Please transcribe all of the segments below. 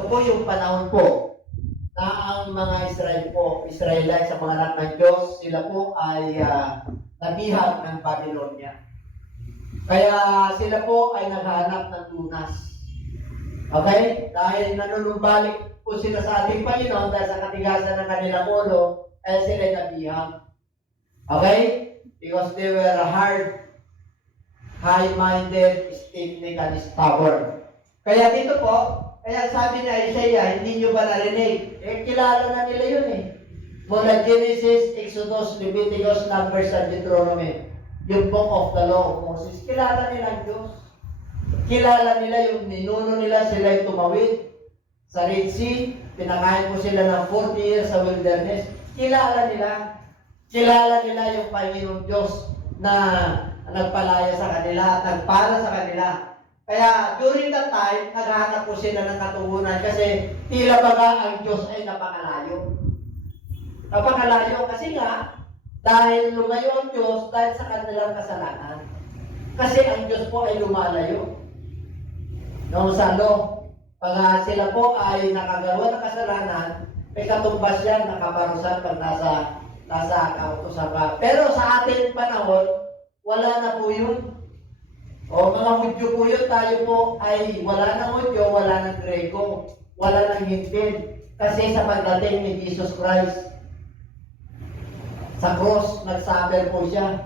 ito po yung panahon po na ang mga Israelite sa mga anak ng Diyos, sila po ay nabihag ng Babylonia. Kaya sila po ay naghahanap ng lunas. Okay? Dahil nanulumbalik po sila sa ating Panginoon dahil sa katigasan ng kanilang ulo, kaya sila ay nabihag. Okay? Because they were hard, high-minded, stiff-necked, and stubborn. Kaya dito po, kaya sabi ni Isaiah, hindi nyo ba narinig? Kilala na nila yun eh. Mula Genesis, Exodus, Leviticus, Numbers, and Deuteronomy. Yung book of the law of Moses. Kilala nila ang Diyos. Kilala nila yung ninuno nila, sila yung tumawid. Sa Red Sea, pinakain po sila ng 40 years sa wilderness. Kilala nila. Kilala nila yung Panginoong Diyos na nagpalaya sa kanila, nagpala sa kanila. Kaya during that time, naghahanap po sila ng katugunan kasi tila baga ang Diyos ay napakalayo. Napakalayo kasi nga, dahil lumayo ang Diyos dahil sa kanilang kasalanan. Kasi ang Diyos po ay lumalayo. Noong sa law, pag sila po ay nakagawa ng kasalanan, may katumbas yan, nakaparusan pag nasa kautusan ka. Pero sa ating panahon, wala na po yun. O mga Hudyo po yun, tayo po ay wala ng Hudyo, wala ng Grego, wala ng Hintil. Kasi sa pagdating ni Jesus Christ, sa cross, nag-suffer po siya.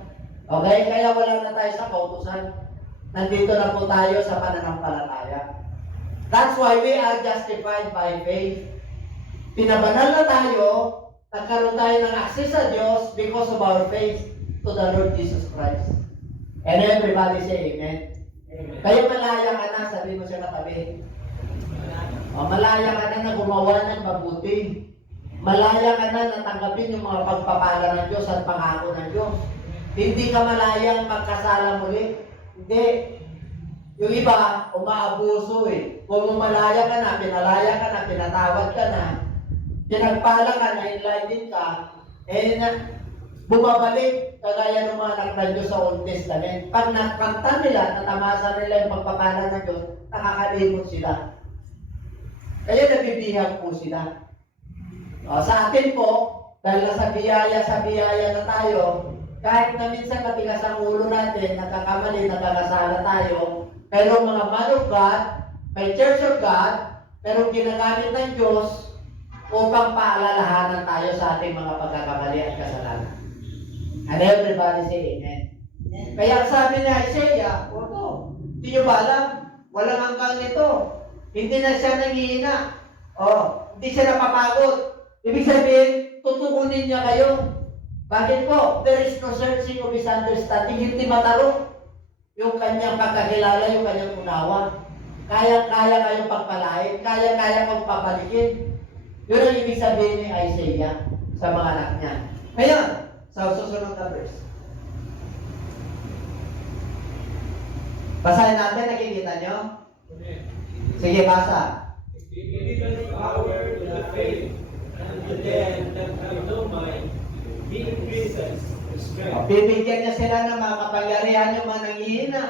Okay? Kaya wala na tayo sa kautusan. Nandito na po tayo sa pananampalataya. That's why we are justified by faith. Pinabanal na tayo, nagkaroon tayo ng access sa Diyos because of our faith to the Lord Jesus Christ. And everybody say amen. Amen. Kaya malaya ka na, sabi mo siya katabi. Malaya ka na gumawa ng mabuti. Malaya ka na natanggapin yung mga pagpapala ng Diyos at pangako ng Diyos. Hindi ka malayang magkasala muli. Hindi. Yung iba, umaabuso eh. Kung malaya ka na, pinalaya ka na, pinatawad ka na, pinagpala ka na, enlightened ka, bumabalik kagaya ng mga anak ng Diyos sa Old Testament. Pag nakanta nila, natamasa nila yung pagpapala ng Diyos, nakakalimot sila. Kaya nabibihag po sila. Sa atin po, dahil sa biyaya na tayo, kahit na minsan matigas ang ulo natin, nagkakamali, nagkakasala tayo, pero mga man of God, may Church of God, pero ginagamit ng Diyos upang paalalahanan tayo sa ating mga pagkakamali at kasalanan. And everybody say amen. Kaya sabi ni Isaiah, hindi nyo ba alam? Walang hanggang nito. Hindi na siya nangihina. Hindi siya napapagod. Ibig sabihin, tutukunin niya kayo. Bakit po? There is no searching of his understanding. Hindi matarong yung kanyang pagkakilala, yung kanyang unawa. Kaya-kaya kayong pagpalain. Kaya-kaya kayong papalikin. Yun ang ibig sabihin ni Isaiah sa mga anak niya. Ngayon, sa susunod na verse. Basahin natin, nakikita nyo? Sige, basa. Given power to the faith and to them that have no mind, He increases the strength. Bibigyan niya sila ng mga kapangyarihan, yung mga nanghihina.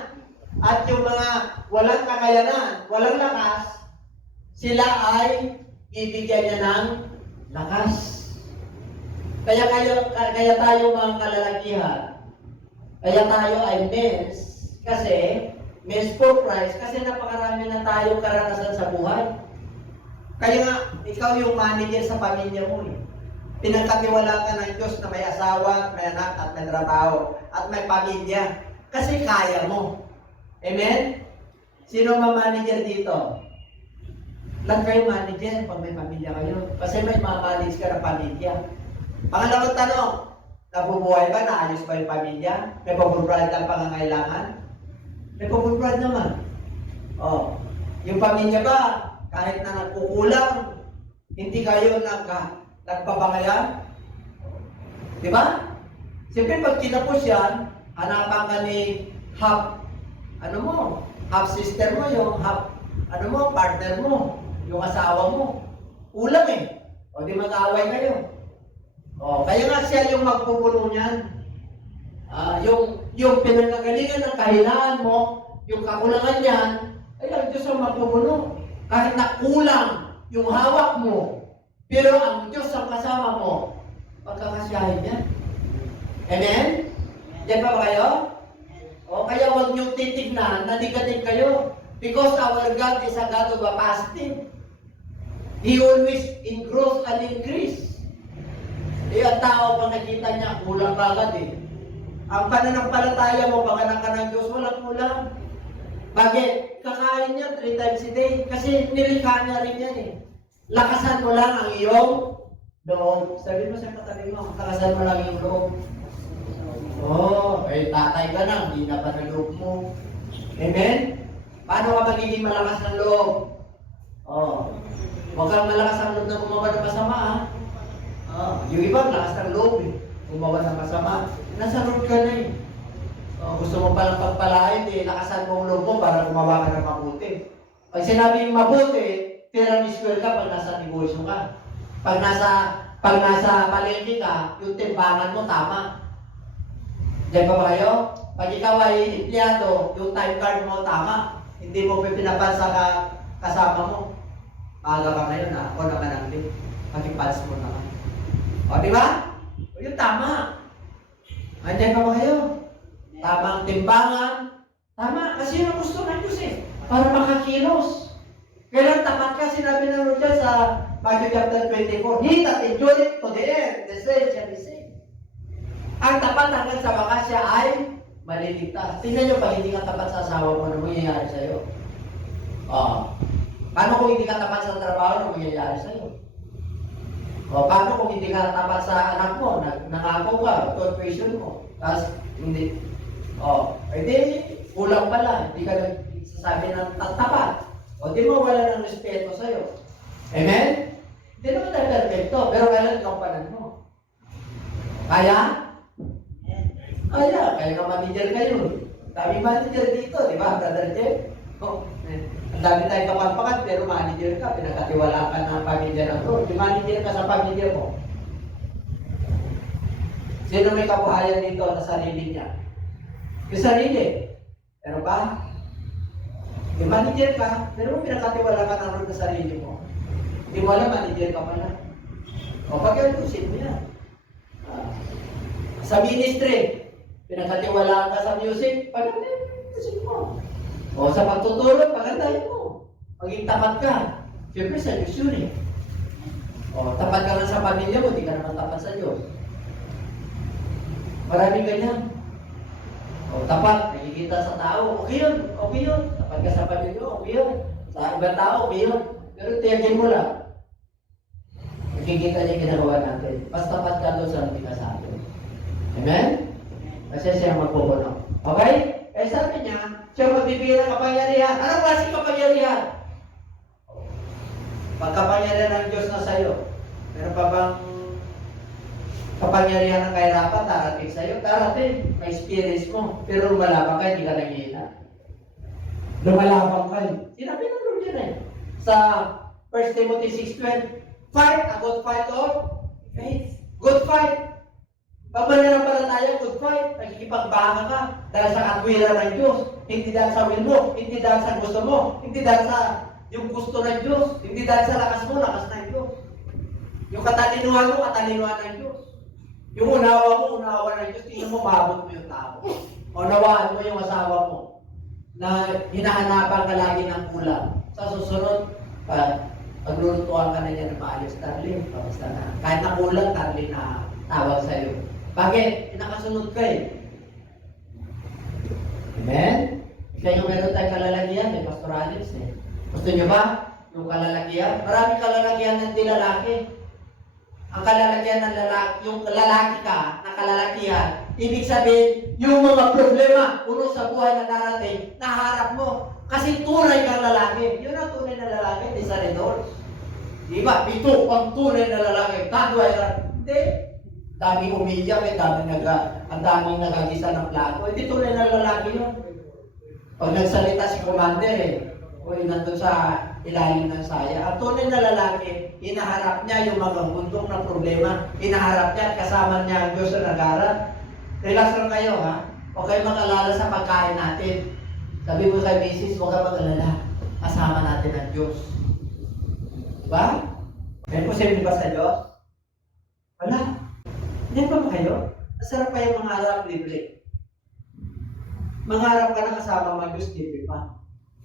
At yung mga walang kakayanan, walang lakas, sila ay bibigyan niya ng lakas. Kaya tayo mga kalalakihan, kaya tayo ay men's, kasi men's for Christ, kasi napakarami na tayong karanasan sa buhay. Kaya nga, ikaw yung manager sa pamilya mo eh. Pinagkatiwala ka ng Diyos na may asawa, may anak, at may trabaho, at may pamilya. Kasi kaya mo. Amen? Sino ma-manager dito? Lang kayo manager pag may pamilya kayo. Kasi may ma-manage ka ng pamilya. Pangalawang tanong, nabubuhay ba? Naayos ba yung pamilya? May pabulbrad ang pangangailangan? May pabulbrad naman. Yung pamilya ba, kahit na nagkukulang, hindi kayo nagpabangayan? Di ba? Siyempre, pag kinapos yan, hanapan ka ni half sister mo, yung partner mo, yung asawa mo. Kulang eh. O di mag-away kayo. Kaya nga siya yung magpupuno niyan. Yung pinangagalingan ng kahinaan mo, yung kakulangan niyan, ay ang Diyos ang magpupuno. Kahit na kulang yung hawak mo, pero ang Diyos ang kasama mo, pagkakasyahin niya. Amen? Diyan pa ba kayo? O kaya huwag niyong titignan na negative kayo. Because our God is a God of a positive. He always in growth and increase. Ang tao pag nakita niya, kulang ka agad eh. Ang pananampalataya mo, pag anak ka ng Diyos, walang kulang. Bakit? Kakain niya 3 times a day. Kasi nilikha niya rin yan eh. Lakasan mo lang ang iyong loob. Sabi mo sa katabi mo, lakasan mo lang yung loob. Tatay ka na, hindi na pa na loob mo. Amen? Paano ka magiging malakas ng loob? Huwag kang malakas ang loob na gumawa ng masama ha. Yung iba, lakas ng loob eh. Gumawa ng masama. Nasa loob ka na eh. Gusto mo palang pagpalain eh, lakasan mo ang loob mo para gumawa ka ng mabuti. Pag sinabing mabuti, tiramiswel ka pag nasa negosyo ka. Pag nasa palengke ka, yung timbangan mo tama. Diyan pa ba kayo? Pag ikaw ay empleyado, yung time card mo tama. Hindi mo pinapansa ka kasama mo. Maaga ka ngayon ako naman ang late. Pag-ipals mo naman. Di ba? Yung tama. Andiyan pa ba kayo? Tama ang timbangan. Tama. Kasi yun ang gusto ng Diyos eh. Para makakilos. Kailan tapat ka, sinabi ng Lord sa Matthew chapter 24. He that endureth to the end, the same shall be saved. Ang tapat hanggang sa wakas siya ay maliligtas. Tingnan nyo, pag hindi ka tapat sa asawa mo, ano mangyayari sa'yo? Paano kung hindi ka tapat sa trabaho, ano mangyayari sa'yo? Paano kung hindi ka tapat sa anak mo, nangako ka, tuition mo, tapos hindi, hindi, kulang pala, hindi ka nagsasabi ng tapat. Di mo wala ng respeto sa'yo. Amen? Hindi naman na perfecto, pero kailan ikaw panan mo? Kaya? Kaya ka manager kayo. Dami manager dito, di ba, Brother Jeff? Ang dami tayong kapalpakan, pero manager ka, pinagkatiwalaan ka ng pamilya ng Lord. Di manager ka sa pamilya mo. Sino may kabuhayan dito sa sarili niya? Yung sarili. Pero ba? Yung manager ka, pero pinagkatiwalaan ka ng Lord sa sarili mo. Hindi mo alam, manager ka pala. Pag-alusin mo yan. Sa ministry, pinagkatiwalaan ka sa music, pag-alusin mo. Sa pagtutulog, pagandahin mo. Maging tapat ka. Siyempre sa Diyos yun eh. Tapat ka lang sa pamilya mo, di ka naman tapat sa Diyos. Maraming ganyan. Tapat, nakikita sa tao, okay yun. Tapat ka sa pamilya mo, okay yun. Sa ibang tao, okay yun. Pero tiyakin mo lang. Nakikita niya ginagawa natin. Mas tapat ka doon sa hindi ka sa atin. Amen? Kasi siya magpupuno. Okay? Sabi niya, siya magbibigay ng kapangyarihan. Anong klaseng kapangyarihan? Pagkapangyarihan ng Diyos na sa'yo. Meron pa bang kapangyarihan ng kahirapan darating sa'yo? Darating. May spirits mo. Pero lumalabang ka, hindi ka nangihina. Lumalabang ka. Sinabi ng Lord yan eh. Sa 1 Timothy 6:12, fight a good fight of faith. Good fight. Pag mananampalataya, good fight. Nagkikipagbaga ka dahil sa katwiran ng Diyos. Hindi dahil sa will mo. Hindi dahil sa gusto mo. Hindi dahil sa yung gusto ng Diyos. Hindi dahil sa lakas mo, lakas ng Diyos. Yung katalinuhan mo, katalinuhan ng Diyos. Yung unawa mo, unawa ng Diyos. Tingnan mo, maabot mo yung tao. Unawaan mo yung asawa mo na hinahanapan ka lagi ng kulang. Sa susunod, paglulutuan ka na niya ng maayos, darling. Basta na. Kahit na kulang, darling na tawag sa'yo. Bakit? Pinakasunod ka eh. Amen? Kaya meron tayong kalalakihan, may Pastor Alex eh. Gusto nyo ba? Yung kalalakihan? Maraming kalalakihan ng di lalaki. Ang kalalakihan ng lalaki, yung lalaki ka, na kalalakihan, ibig sabihin, yung mga problema, uno sa buhay na darating, naharap mo. Kasi tunay kang lalaki. Yun ang tunay na lalaki, di sa redor. Diba? Ito, ang tunay na lalaki. Kadway ka. Hindi. Daming umiyak eh, ang daming nagagisa ng plato. Hindi tunay na lalaki yun. Pag nagsalita si Commander eh, nandun sa ilalim ng saya. Ang tunay na lalaki, inaharap niya yung mga bundok na problema. Inaharap niya at kasama niya ang Diyos na nag-arap. Relax lang kayo ha. Huwag kayo mag-alala sa pagkain natin. Sabi mo kay Mrs., huwag ka mag-alala. Kasama natin ang Diyos. Diba? May posible ba sa Diyos? Wala. Hindi pa ba kayo? Masarap pa yung mangarap libre. Mangarap ka na kasama mga Diyos, libre pa.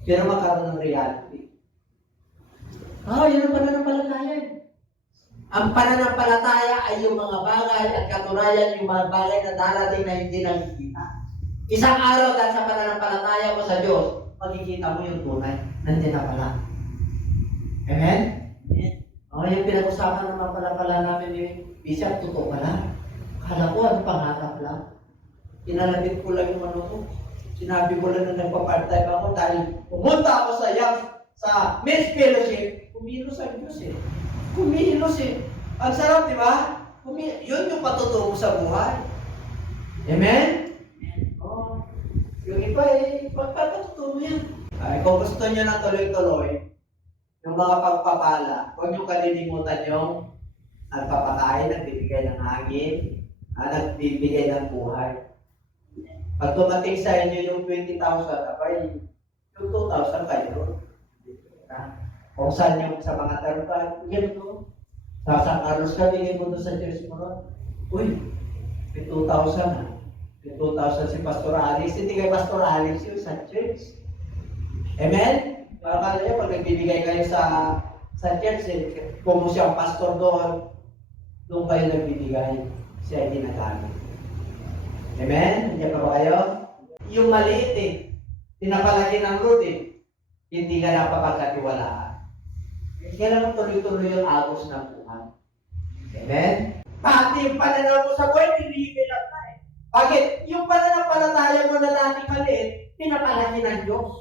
Pero magkaroon ng reality. Yan ang pananampalataya. Ang pananampalataya ay yung mga bagay at katunayan yung mga bagay na darating na hindi nakikita. Isang araw dahil sa pananampalataya mo sa Diyos, makikita mo yung tunay. Nandiyan na pala. Amen? Yung pinag-usapan naman pala namin ni Bishop, totoo pala. Kala ko, ano pangarap lang. Inalabit ko lang yung ano ko. Sinabi ko lang na nagpa-part-time ako dahil pumunta ako sa men's fellowship. Kumilos ang Diyos eh. Kumilos eh. Ang sarap, di ba? Yun yung patutungo sa buhay. Amen? Yung iba eh, pagpatutungo yan. Kung gusto nyo na tuloy-tuloy, yung mga pagpapala, huwag nyo kalilimutan yung nagpapakain, nagbibigay ng hangin, nagbibigay ng buhay. Pag tumating sa inyo yung 20,000, abay, yung 2,000 kayo. Kung saan yung sa mga tarupan, yan to. Sa San Carlos ka, bigay mo doon sa church mo ron. Uy, may 2,000 ha. May 2,000 si Pastor Alice. Hindi kay Pastor Alice yun sa church. Amen? Para kaya pag nagbibigay kayo sa church, kung siya ang pastor doon kayo nagbibigay. Siya hindi nagamit. Amen? Nandiyan pa ba kayo? Yung maliit eh. Pinapalaki ng root eh. Hindi ka napapagkatiwalaan. Kailangan tuloy-tuloy yung agos ng buhay. Amen? Pati yung pananaw mo sa buhay, nilibilat na eh. Bakit? Yung pananampalataya mo na dati maliit, pinapalaki ng Diyos.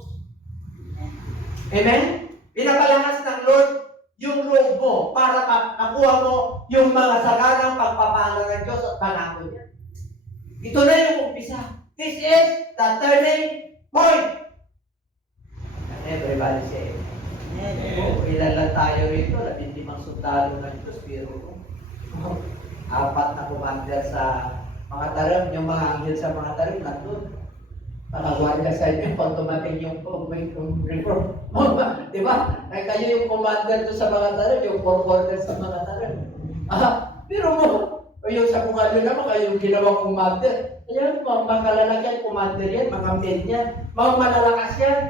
Amen? Pinapalakas ng Lord yung loob mo para makuha mo yung mga saganang pagpapala ng Diyos at pangako niya. Ito na yung umpisa. This is the turning point. And everybody say, ilan lang tayo rito, 15 sundalo ng Diyos, pero 4 na commander sa mga tarim, yung mga anghel sa mga tarim, nandun. Nakagwarya sa inyo pag tumating yung reform. Di ba? Kayo yung commander doon sa mga tarim, yung forwarder sa mga tarim. Pero mo, yung sa kungalyo naman, kayo yung ginawang commander. Ayan, mga kalalagyan, commander yan, mga men yan, mga malalakas yan.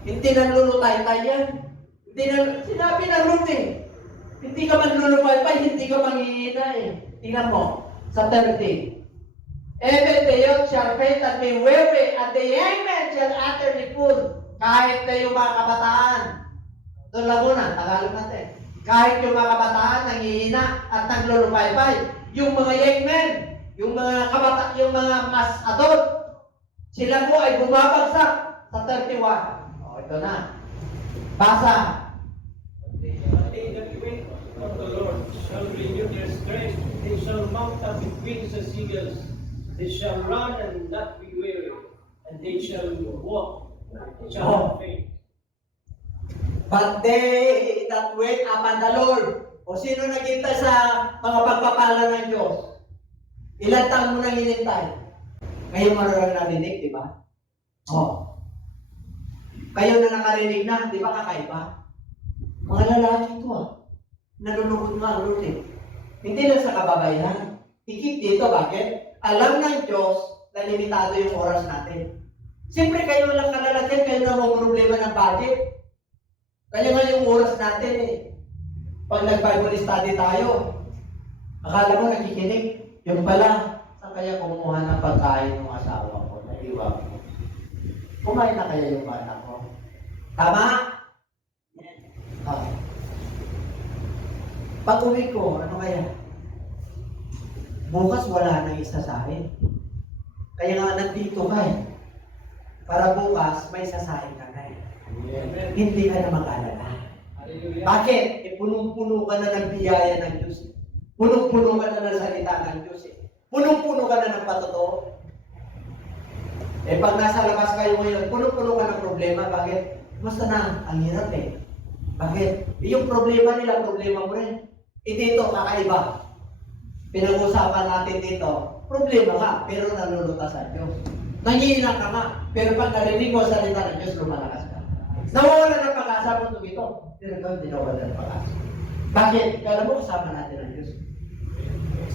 Hindi nanlulutay-tay yan. Sinabi ng Lord eh. Hindi ka man lulupay-tay, hindi ka manghihina eh. Tingnan mo, sa 30. Every the young shall faint and be weary, and the young man shall utterly full. Kahit na yung mga kabataan. Doon lang muna, Tagalog natin. Kahit yung mga kabataan nanghihina at naglulupay-pay. Yung mga young men, yung mga kabataan, yung mga mas adult, sila po ay bumabagsak sa 31. Ito na. Basa. They that wait on the Lord shall renew their strength. They shall mount up with wings as eagles. They shall run and not be weary. And they shall walk and shall not faint. But they that wait upon the Lord. O sino naghintay sa mga pagpapala ng Diyos? Ilan taon mo nang hinintay? Ngayon marunong narinig, di ba? Kayo na nakarinig na, di ba kakaiba? Mga lalaki ko nalulungkot nga ang Lord eh. Hindi lang sa kababayan. Higit dito, bakit? Alam ng Diyos na limitado yung oras natin. Siyempre kayo lang kalalagyan, kayo na mga problema ng budget. Kaya nga yung oras natin eh. Pag nag-Bible study tayo, akala mo nakikinig. Yung pala, saan kaya kumuha ng pagkain ng asawa ko? Naiwan ko. Kumain na kaya yung bata ko? Tama? Pag-uwi ko, ano kaya? Bukas wala nang isasahin. Kaya nga nandito ka eh. Para bukas, may sasahin ka na eh. Hindi ka na mag-alala. Bakit? Punong-puno ka na ng biyaya ng Diyos. Punong-puno ka na ng salita ng Diyos. Punong-puno ka na ng patotoo. Pag nasa labas kayo ngayon, punong-puno ka ng problema. Bakit? Basta na, ang hirap eh. Bakit? Yung problema nila, problema mo rin. Dito, kakaiba. Pinag-usapan natin dito, problema ka, pero nalulutas sa Diyos. Nangihina ka nga, pero pag narinig mo sa salita ng Diyos, lumalakas ka. Nawawala ng pag sa mundo ito. Pero ikaw, hindi na wala ng pag-asa. Bakit? Kala mo kasama natin ang Diyos.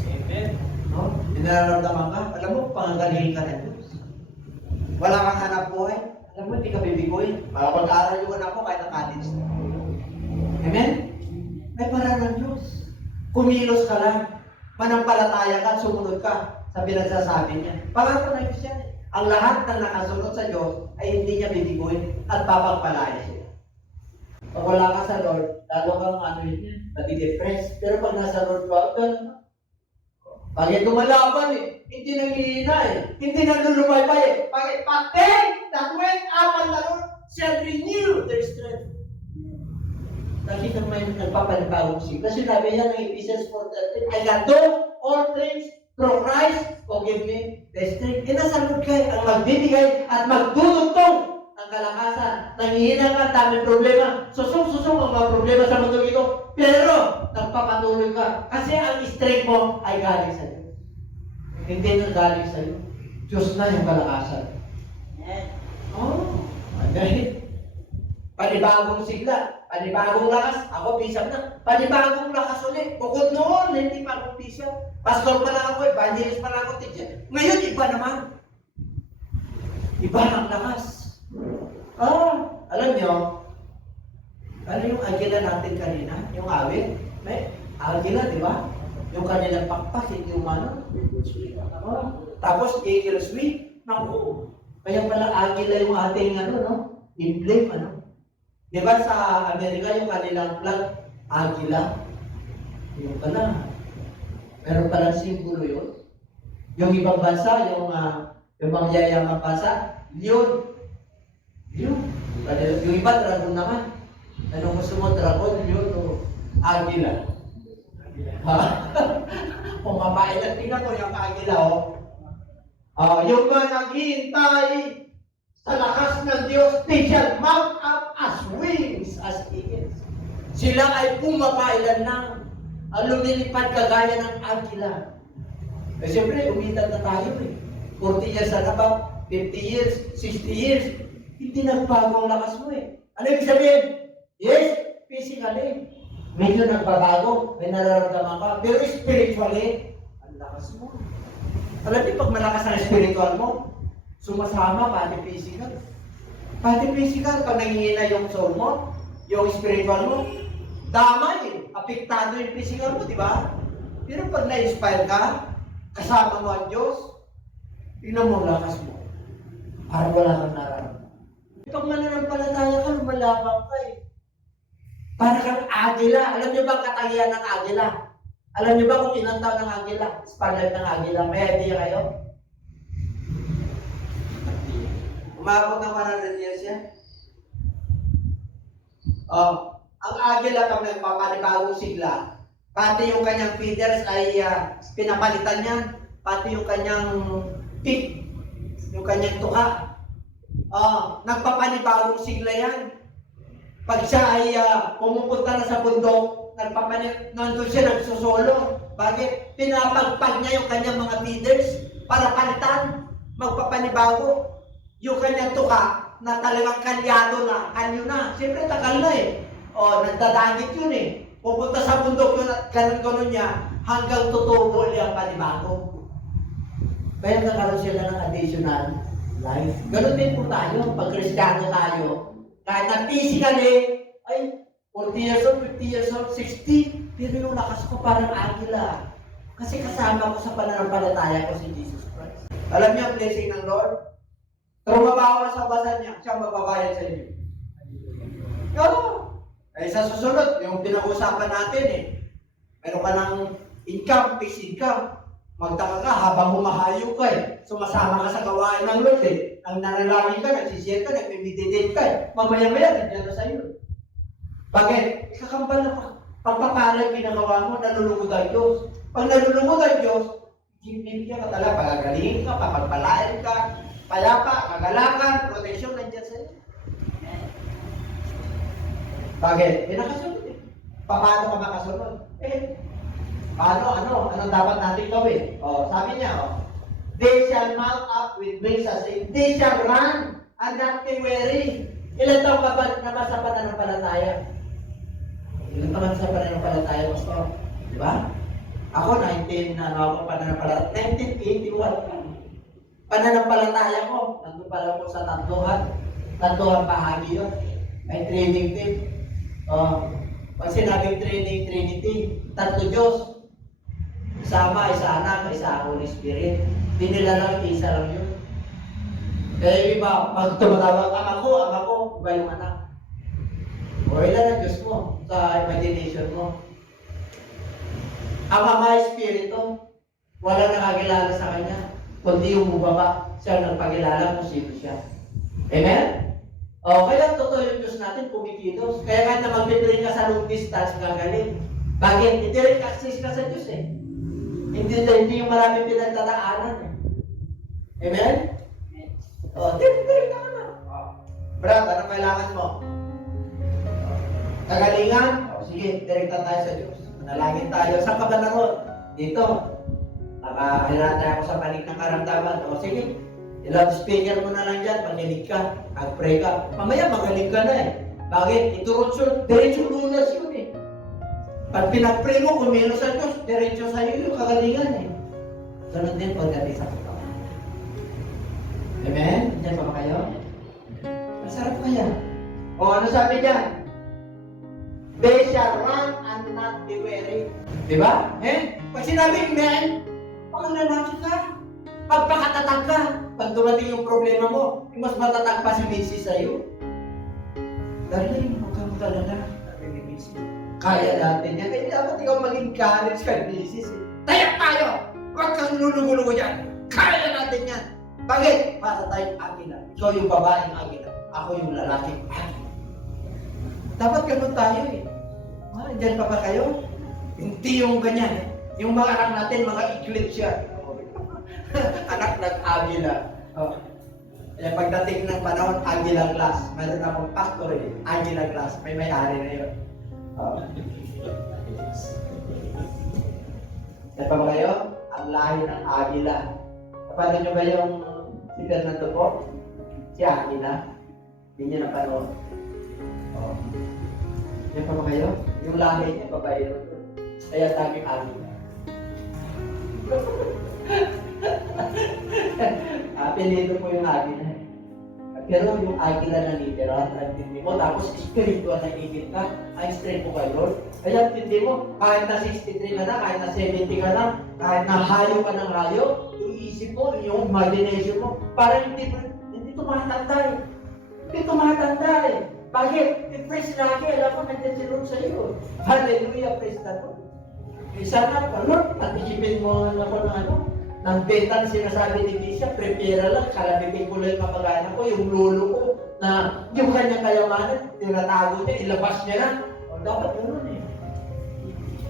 Amen. No? Nararamdaman ka, alam mo, pangagalingin ka ng Diyos. Wala kang hanap buhay, alam mo, hindi ka bibiguin. Makapag-aaral yung anak mo kahit ang college na. Amen? May paraan ng Diyos. Kumilos ka lang, manampalataya ka, sumunod ka sa pinagsasabi niya. Pangako ng Diyos yan. Ang lahat ng nakasunod sa Diyos ay hindi niya bibiguin at papagpalaya siya. Pag wala ka sa Lord, lalo kang nadi-depress. Pero pag nasa Lord ka, bakit lumalaban hindi nanghihina hindi nanlulumaybay Bakit? But they that went up on the Lord shall renew their strength. Nakita mo yung nagpapanibagong sigla. Sinabi niya ng Ephesians 4:13, I can do all things through Christ who give me the strength. Nasa Lord kayo ang magbibigay at magdudugtong ng kalakasan. Nanghihina ka, daming problema. Susong-susong ang mga problema sa mundo ito. Pero, nagpapatuloy ka. Kasi ang strength mo ay galing sa Diyos. Hindi na galing sa iyo. Diyos na yung kalakasan. Oh, okay. Panibagong sigla. Panibagong lakas. Ako, bisap na. Panibagong lakas ulit. Bukod noon, hindi pa ako bisap. Pastor pa lang ako, evangelist pa lang ako, teacher. Ngayon, iba naman. Iba ang lakas. Alam nyo, ano yung agila natin kanina? Yung awit? May agila, di ba? Yung kanilang pakpak, hindi umano. Tapos, eagle sweep. Naku, kaya pala agila yung ating emblem, Di ba sa Amerika yung kanilang flag, agila? Yung pala. Meron palang simbolo yun. Yung ibang bansa, yung mga yayamang bansa, yun. Yung iba, dragon naman. Anong gusto mo, dragon, yun, o agila? Pumabae lang, tingnan mo yung agila, yung mga naghihintay sa lakas ng Diyos, they shall mount up as wings, as eagles. Sila ay pumapailan ng lumilipad kagaya ng agila. Eh siyempre, umidad na tayo 40 years na ba? 50 years, 60 years. Hindi nagbago ang lakas mo Ano ibig sabihin? Yes, physically. Medyo nagbabago, may nararamdaman ka. Pero spiritually, ang lakas mo. Alam niyo, pag malakas ang spiritual mo, sumasama pati physical. Pati physical, pag nanghihina yung soul mo, yung spiritual mo, damay apektado yung physical mo, di ba? Pero pag na-inspire ka, kasama mo ang Diyos, tingnan mo ang lakas mo. Parang wala kang nararamdaman. Pag mananampalataya ka, lumalabang ka Para kang agila. Alam niyo ba ang katangian ng agila? Alam niyo ba kung ilang taon ng agila? Spotlight ng agila. May idea kayo? Umabot ng 100 years yan. Ang agila pag nagpapanibagong sigla, pati yung kanyang feeders ay pinapalitan niya, pati yung kanyang tip, yung kanyang tuka. Nagpapanibagong sigla yan. Pag siya ay pumupunta na sa bundok, nandun siya nagsusolo. Bakit? Pinapagpag niya yung kanyang mga feeders para palitan, magpapanibago. Yung kanyang tuka na talagang kalyado na, kanyo na. Siyempre tagal na nagdadagit yun Pupunta sa bundok yun at ganun-ganun niya hanggang tutubo ang panibago. Kaya nagkaroon sila ng additional life. Ganun din po tayo, pag Kristiyano tayo. Kahit na physically, ay 40 years old, 50 years old, 60, pero yung lakas ko parang agila. Kasi kasama ko sa pananampalataya ko si Jesus Christ. Alam niyo ang blessing ng Lord? Trumabawa sa basan niya, siya magbabayad sa inyo. Ay sa susunod, yung pinag-usapan natin meron ka ng income, fixed income. Magtaka ka habang humahayop ka sumasama ka sa gawain ng Lord Ang nanalangin ka, nagsishare ka, nagme-meditate ka Mamaya-maya, nandiyan na sa iyo. Bakit? Ikakambal na pagpapalay pinagawa mo, nalulungod ang Diyos. Pag nalulungod ang Diyos, bibigyan ka talaga, pagagalingin ka, papagpalain ka, payapa, kagalakan, protection, nandiyan sa iyo. Bakit? Nakasunod Paano ka makasunod? Ano dapat natin gawin? Sabi niya, they shall mount up with wings as eagles. They shall run and not be weary. Ilan taong ka ba naman sa pananampalataya? Ilan taon sa pananampalataya, Pastor? Di ba? Ako, 1981 lang. Pananampalataya ko, nandun pala ko sa tatluhan bahagi yun. May training din. Pag sinabing training, Trinity, tatlo Diyos. Isa Ama, isa Anak, isa Holy Spirit. Di nila lang, isa lang yun. Kaya iba, pag tumatawag, ama ko, iba yung anak. O ilan ang Diyos mo sa imagination mo. Ang Ama, Espiritu, wala nakakilala sa Kanya, kundi yung bubaba, siya nagpakilala kung sino siya. Amen? O, kaya totoo yung Diyos natin, kumikilos. Kaya kahit na mag-train ka sa long distance, gagaling. Bakit? Direct access ka sa Diyos eh. Hindi yung maraming pinagtataanan eh. Amen? O, direct ka na. Brad, anong kailangan mo? Kagalingan? O, sige, direkta tayo sa Diyos. Manalangin tayo. Saan ka ba naroon? Dito. Nakahilatay ako sa panig ng karamdaman. O, sige. I-loudspeaker mo na lang dyan, makinig ka, mag-pray ka. Mamaya magaling ka na eh. Bakit? Diretso lunas yun eh. Pag pinag-pray mo, kumilos sa Diyos, diretso sa'yo yung kagalingan eh. Ganun din pagdating sa katawan. Amen? Diyan pa ba kayo? Masarap kaya. O ano sabi dyan? They shall run and not be weary. Diba? Pag sinabing men, panglalaki ka. Pagpakatatag ka. Pag dumating yung problema mo, mas matatag pa si Missy sa'yo. Darling, huwag kang magalala. Sabi ni Missy. Kaya natin yan. Kaya dapat ikaw maging courage kay Missy. Tayak tayo! Huwag kang lulugo-lugo yan. Kaya natin yan. Bakit? Para tayong agila. Ikaw yung babaeng agila. Ako yung lalaking agila. Dapat ganun tayo eh. Diyan pa ba kayo? Hindi yung ganyan eh. Yung mga anak natin, mga eclipse yan. Anak nag-agila. Kaya pagdating ng panahon, agila class. Meron akong pastor eh. Agila class. May may-ari na yun. Diyan pa ba kayo? Ang lahi ng agila. Kapatid nyo ba yung si Fernando po? Si Agila? Hindi nyo napanood. Diyan pa ba kayo? Yung lahi niya, babae yun. Kaya taging Agila. Apelido po yung Agila. Pero yung Agila na literal, hindi mo, tapos spiritual na igit ka, ay strength mo kay Lord. Kaya hindi mo, kahit na 63 ka na, kahit na 70 ka na, kahit na hayo ka ng hayo, yung isip mo, yung imagination mo, parang hindi tumatanda eh. Hindi tumatanda eh. Bakit? I-praise lagi, alam mo, nandiyan si Lord sa iyo. Hallelujah, praise the Lord. Isa na, Lord, natisipin mo ako ng ng betan sinasabi ni Bishop, prepare lang, kalabigin ko lang yung kapag-anak ko, yung lolo ko, na yung kanyang kayamanan, tinatago niya, ilabas niya na. O, dapat gano'n eh.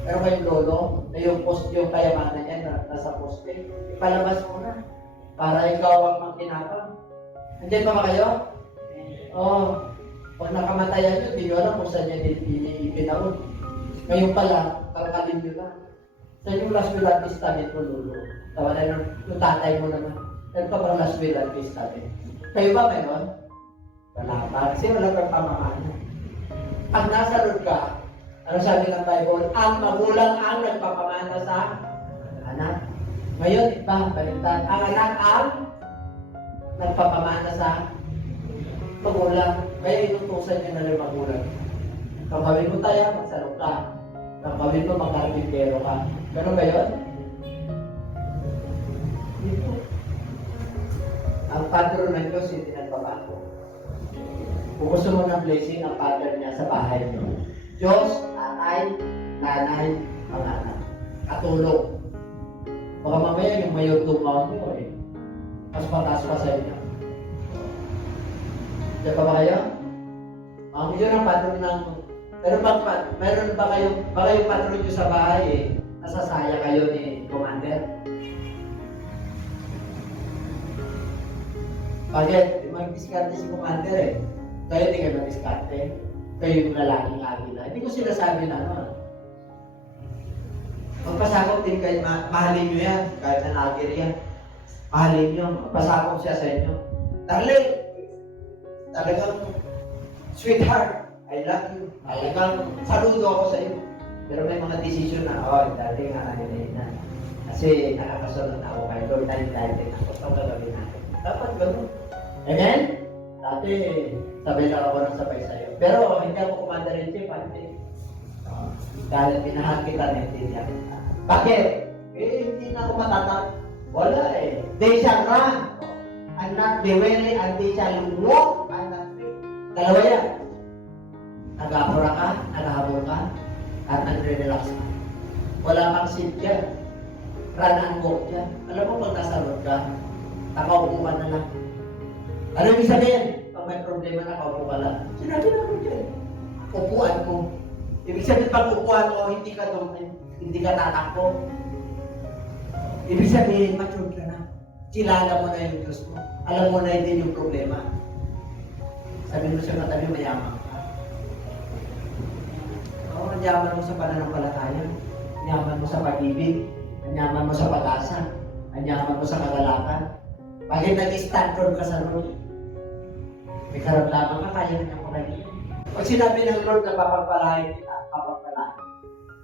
Pero ba yung lolo, na yung kayamanan niya na nasa poste, ipalabas mo na, para ikaw ang magkinapang. Andiyan pa ba kayo? Pag nakamatayan nyo, di nyo alam kung saan niya ipinaon. Ngayon pala, kalkalin nyo na. Sa yung last will at testament mo, lolo. Tawa na yung tatay mo naman. Ano pa bang last will at testament? Kayo ba meron? Wala pa. Kasi wala pang pamamana. Pag nasa Lord ka, ano sabi ng Bible? Ang magulang ang nagpapamana sa anak. Ngayon, iba, baliktad. Ang anak ang nagpapamana sa magulang. Kaya inutusan niya na rin magulang. Kung gawin mo tayo, magsalok ka. Kung gawin mo, magkarpintero ka. Ganun ba yun? Dito. Ang patron ng Diyos, hindi nagbabago. Kung gusto mo ng blessing, ang pattern niya sa bahay mo. Diyos, tatay, nanay, panganak. Katulong. Baka mamaya yung mayor tumaon mo eh. Mas mataas pa sa inyo. Diyan pa ba kayo? Yun ang patron ng... Meron ba kayong patron nyo sa bahay eh, nasasaya kayo ni Commander? Bakit? Mag-diskarte si Commander eh. Kayo hindi kayo mag-diskarte. Kayo yung lalaking agila. Hindi ko sinasabi na ano. Magpasakop din kayo, mahalin nyo yan, kahit na agir yan. Mahalin nyo, magpasakop siya sa inyo. Darling, talagang Sweetheart, I love you. Talagang saludo ako sa iyo. Pero may mga decision na, dati nga na. Kasi nakakasunod na ako kay Lord, dahil ako sa gagawin natin. Dapat gano'n. Amen? Dati, sabay lang ako ng sabay sa'yo. Pero hindi ako commander-in-chief, dahil pinahal kita, naintindihan kita. Bakit? Hindi na ako matatak. Wala eh. They shall run and not be weary, and they shall walk and not faint. Dalawa yan. Nag-aapura ka, nag-ahabol ka, at nagre-relax ka. Wala kang sit dyan. Run and walk dyan. Alam mo, pag nasa road ka, nakaupo ka na lang. Ano yung sabihin? Pag may problema, nakaupo ka lang. Sinabi na ko dyan. Upuan mo. Ibig sabihin, pag upuan mo, hindi ka tatakbo. Ibig sabihin, mature ka na. Kilala mo na yung Diyos mo. Alam mo na hindi yung problema. Sabi mo sa katabi, mayaman ka. Ang yaman mo sa pananampalataya. Ang yaman mo sa pag-ibig. Ang yaman mo sa pag-asa. Ang yaman mo sa kagalakan. Bakit nag-stand firm ka sa Lord? May karamdaman ka, kaya na niya pakainin. Pag sinabi ng Lord na papagpalain kita, papagpalain.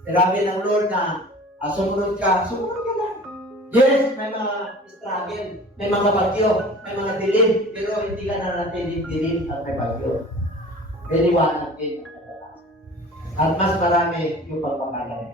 Sinabi ng Lord na sumunod ka lang. Yes, may mga struggle, may mga bagyo, may mga dilim, pero hindi ka nanatiling dilim at may bagyo. May liwanag din ang kadalasan. At mas marami yung pagpapalain.